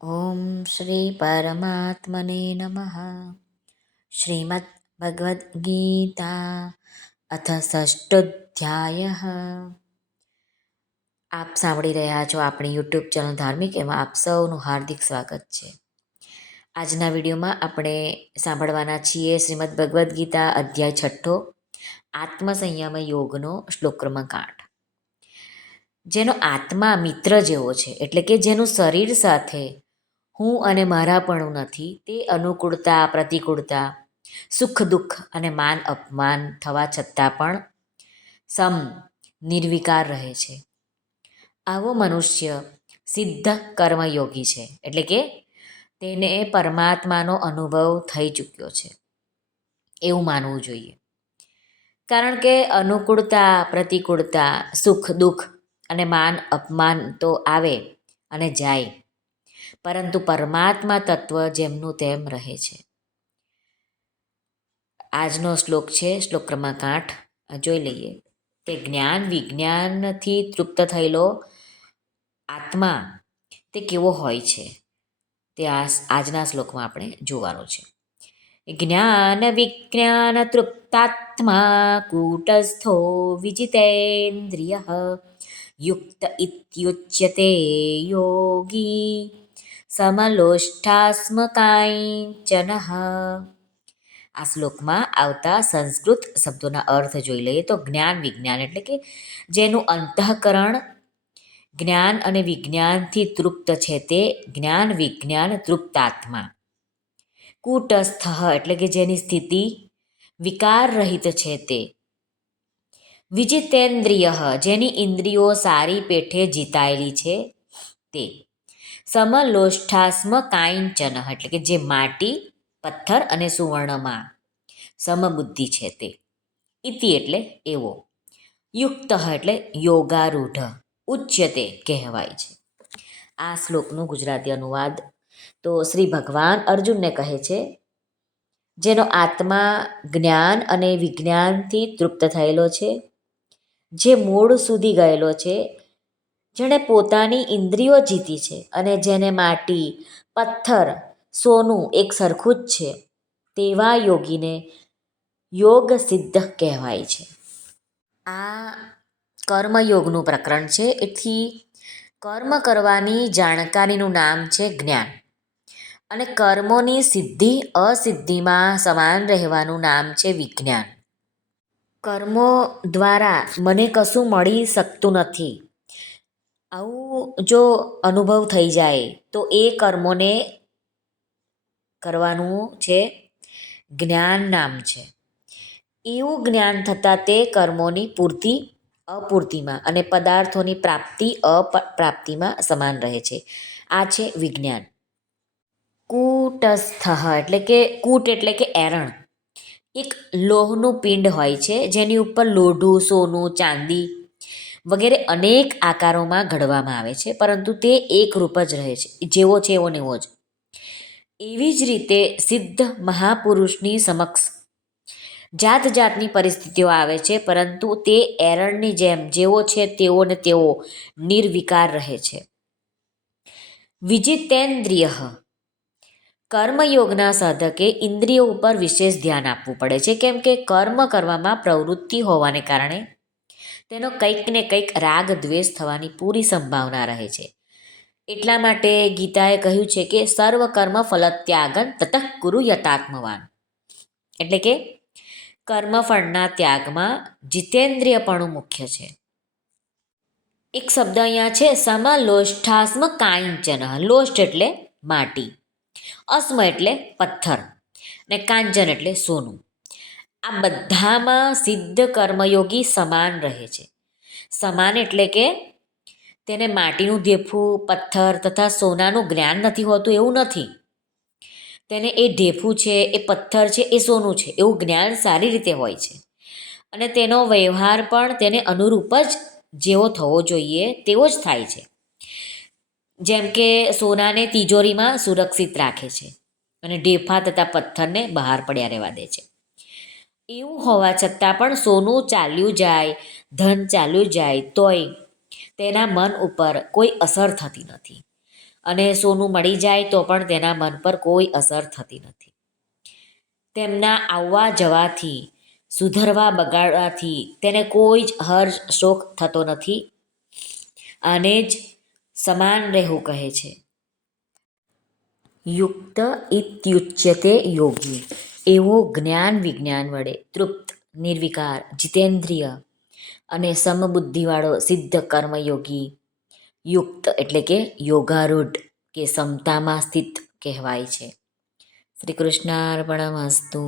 ઓમ શ્રી પરમાત્મને નમઃ. શ્રીમદ્ ભગવદ્ ગીતા અથ ષષ્ઠોધ્યાયઃ. આપ સાંભળી રહ્યા છો આપણી યુટ્યુબ ચેનલ ધાર્મિક, એમાં આપ સૌનું હાર્દિક સ્વાગત છે. આજના વિડીયોમાં આપણે સાંભળવાના છીએ શ્રીમદ્ ભગવદ્ ગીતા અધ્યાય છઠ્ઠો, આત્મસંયમ યોગનો શ્લોક ક્રમાંક 8. જેનો આત્મા મિત્ર જેવો છે, એટલે કે જેનું શરીર સાથે હું અને મારાપણું નથી, તે અનુકૂળતા પ્રતિકૂળતા, સુખ દુઃખ અને માન અપમાન થવા છતાં પણ સમ નિર્વિકાર રહે છે. આવો મનુષ્ય સિદ્ધ કર્મયોગી છે, એટલે કે તેને પરમાત્માનો અનુભવ થઈ ચૂક્યો છે એવું માનવું જોઈએ. કારણ કે અનુકૂળતા પ્રતિકૂળતા, સુખ દુઃખ અને માન અપમાન તો આવે અને જાય, પરંતુ પરમાત્મા તત્વ જેમનું તેમ રહે છે. આજનો શ્લોક છે શ્લોક ક્રમાંક 8. જોઈ લઈએ તે જ્ઞાન વિજ્ઞાનથી તૃપ્ત થયેલો આત્મા તે કેવો હોય છે, તે આજના શ્લોકમાં આપણે જોવાનું છે. જ્ઞાન વિજ્ઞાન તૃપ્તાત્મા કૂટસ્થો વિજિતેન્દ્રિય યુક્ત ઇત્યુચ્યતે યોગી સમલોષ્ઠાસ્મ કાંચનઃ. આ શ્લોકમાં આવતા સંસ્કૃત શબ્દોના અર્થ જોઈ લઈએ તો જ્ઞાન વિજ્ઞાન એટલે કે જેનું અંતઃકરણ જ્ઞાન અને વિજ્ઞાનથી તૃપ્ત છે, તે જ્ઞાન વિજ્ઞાન તૃપ્તાત્મા. કૂટસ્થ એટલે કે જેની સ્થિતિ વિકાર રહિત છે, તે વિજિતેન્દ્રિય જેની ઇન્દ્રિયો સારી પેઠે જીતાયેલી છે, તે સમલોષ્ઠાસ્મ કાંચન એટલે કે જે માટી પથ્થર અને સુવર્ણમાં સમબુદ્ધિ છે, તે ઇતિ એટલે એવો, યુક્ત એટલે યોગારૂઢ, ઉચ્યતે કહેવાય છે. આ શ્લોકનું ગુજરાતી અનુવાદ તો શ્રી ભગવાન અર્જુનને કહે છે, જેનો આત્મા જ્ઞાન અને વિજ્ઞાનથી તૃપ્ત થયેલો છે, જે મૂળ સુધી ગયેલો છે, જેણે પોતાની ઇન્દ્રિયો જીતી છે અને જેને માટી પથ્થર સોનું એક સરખું જ છે, તેવા યોગીને યોગ સિદ્ધ કહેવાય છે. આ કર્મયોગનું પ્રકરણ છે, એથી કર્મ કરવાની જાણકારીનું નામ છે જ્ઞાન, અને કર્મોની સિદ્ધિ અસિદ્ધિમાં સમાન રહેવાનું નામ છે વિજ્ઞાન. કર્મો દ્વારા મને કશું મળી શકતું નથી, આવું જો અનુભવ થઈ જાય તો એ કર્મોને કરવાનું છે જ્ઞાન નામ છે. એવું જ્ઞાન થતાં તે કર્મોની પૂર્તિ અપૂર્તિમાં અને પદાર્થોની પ્રાપ્તિ અપ્રાપ્તિમાં સમાન રહે છે. આ છે વિજ્ઞાન. કૂટસ્થ એટલે કે કૂટ એટલે કે એરણ, એક લોહનું પિંડ હોય છે, જેની ઉપર લોઢું સોનું ચાંદી વગેરે અનેક આકારોમાં ઘડવામાં આવે છે, પરંતુ તે એકરૂપ જ રહે છે, જેવો છે એવો ને એવો જ. એવી જ રીતે સિદ્ધ મહાપુરુષની સમક્ષ જાત જાતની પરિસ્થિતિઓ આવે છે, પરંતુ તે એરણની જેમ જેવો છે તેવો ને તેવો નિર્વિકાર રહે છે. વિજિતેન્દ્રિય કર્મયોગના સાધકે ઇન્દ્રિયો ઉપર વિશેષ ધ્યાન આપવું પડે છે, કેમ કે કર્મ કરવામાં પ્રવૃત્તિ હોવાને કારણે તેનો કંઈક ને કંઈક રાગ દ્વેષ થવાની પૂરી સંભાવના રહે છે. એટલા માટે ગીતાએ કહ્યું છે કે સર્વ કર્મ ફલત્યાગન તતઃ કુરુ યતાત્મવાન, એટલે કે કર્મફળના ત્યાગમાં જીતેન્દ્રિયપણું મુખ્ય છે. એક શબ્દ અહીંયા છે સમલોષ્ઠાસ્મ કાંચન. લોષ્ઠ એટલે માટી, અસ્મ એટલે પથ્થર ને કાંચન એટલે સોનું. આ બધામાં સિદ્ધ કર્મયોગી સમાન રહે છે. સમાન એટલે કે તેને માટીનું ઢેફું પથ્થર તથા સોનાનું જ્ઞાન નથી હોતું એવું નથી. તેને એ ઢેફું છે, એ પથ્થર છે, એ સોનું છે એવું જ્ઞાન સારી રીતે હોય છે, અને તેનો વ્યવહાર પણ તેને અનુરૂપ જ જેવો થવો જોઈએ તેવો જ થાય છે. જેમ કે સોનાને તિજોરીમાં સુરક્ષિત રાખે છે અને ઢેફા તથા પથ્થરને બહાર પડ્યા રહેવા દે છે. એવું હોવા છતાં પણ સોનું ચાલ્યું જાય, ધન ચાલ્યું જાય, તોય તેના મન ઉપર કોઈ અસર થતી નથી, અને સોનું મળી જાય તો પણ તેના મન પર કોઈ અસર થતી નથી. તેમના આવવા જવાથી, સુધરવા બગાડવાથી તેને કોઈ જ હર્ષ શોક થતો નથી. આને જ સમાન રહેવું કહે છે. યુક્ત ઇત્યુચ્યતે યોગી, એવો જ્ઞાન વિજ્ઞાન વડે તૃપ્ત, નિર્વિકાર, જીતેન્દ્રિય અને સમબુદ્ધિવાળો સિદ્ધ કર્મયોગી. યુક્ત એટલે કે યોગારૂઢ કે સમતામાં સ્થિત કહેવાય છે. શ્રી કૃષ્ણાર્પણમસ્તુ.